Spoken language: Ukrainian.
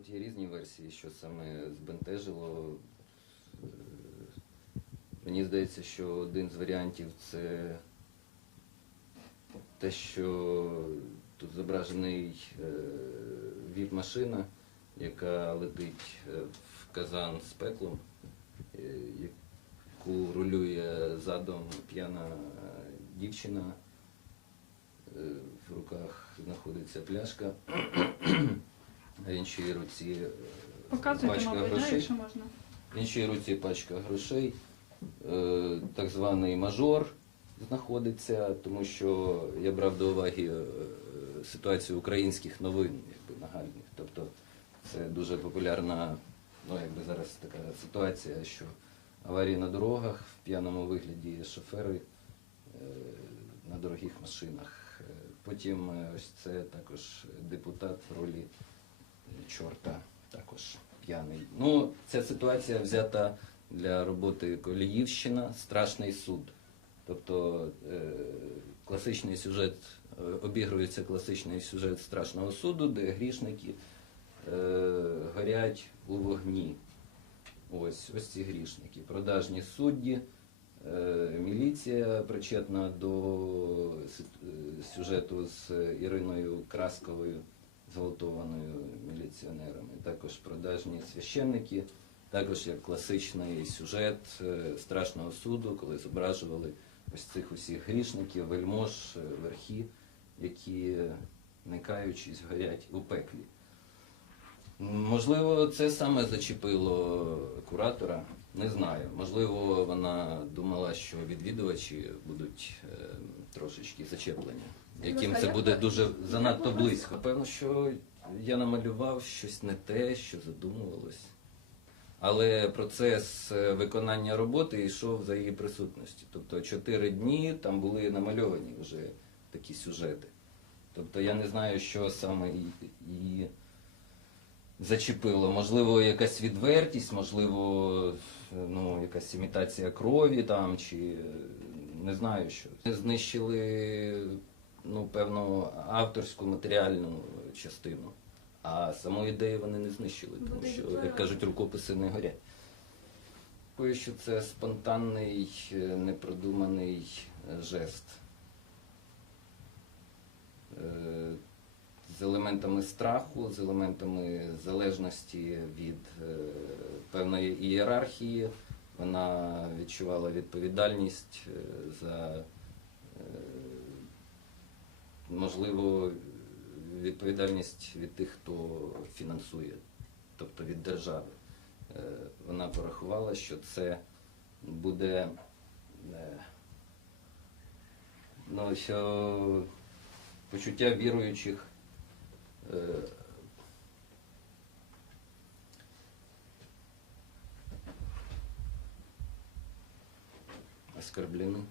Тут є різні версії, що саме збентежило. Е, Мені здається, що один з варіантів це те, що тут зображений е, віп-машина, яка летить е, в казан з пеклом, яку рулює задом п'яна дівчина. В руках знаходиться пляшка, а в іншій руці е, Показуйте, пачка мабуть, да, грошей. якщо можна. В іншій руці пачка грошей, е, так званий мажор знаходиться, тому що я брав до уваги е, ситуацію українських новин, якби нагальних. Тобто це дуже популярна, ну якби зараз така ситуація, що аварії на дорогах в п'яному вигляді шофери е, на дорогих машинах. Потім е, ось це також депутат в ролі чорта, також п'яний. Ну, ця ситуація взята для роботи Коліївщина, страшний суд. Тобто е, класичний сюжет, е, обігрується класичний сюжет страшного суду, де грішники е, горять у вогні. Ось, ось ці грішники. Продажні судді, міліція причетна до сюжету з Іриною Красковою, зґвалтованою міліціонерами. Також продажні священники, також як класичний сюжет е, страшного суду, коли зображували ось цих усіх грішників, вельмож, е, верхи, які, не каючись, горять у пеклі. Можливо, це саме зачепило куратора. Не знаю. Можливо, вона думала, що відвідувачі будуть е, трошечки зачеплені, яким це буде дуже занадто близько. Певно, що я намалював щось не те, що задумувалось. Але процес е, виконання роботи йшов за її присутності. Тобто чотири дні там були намальовані вже такі сюжети. Тобто я не знаю, що саме її- зачепило. Можливо, якась відвертість, можливо, ну, якась імітація крові там, чи е, не знаю що. Знищили ну, певну авторську матеріальну частину. А саму ідею вони не знищили, тому що, як кажуть, рукописи не горять. Що це спонтанний, е, непродуманий е, жест. Е, З елементами страху, з елементами залежності від певної ієрархії. Вона відчувала відповідальність за, можливо, відповідальність від тих, хто фінансує, тобто від держави. Е, Вона порахувала, що це буде е, ну, що почуття віруючих е, оскорблены.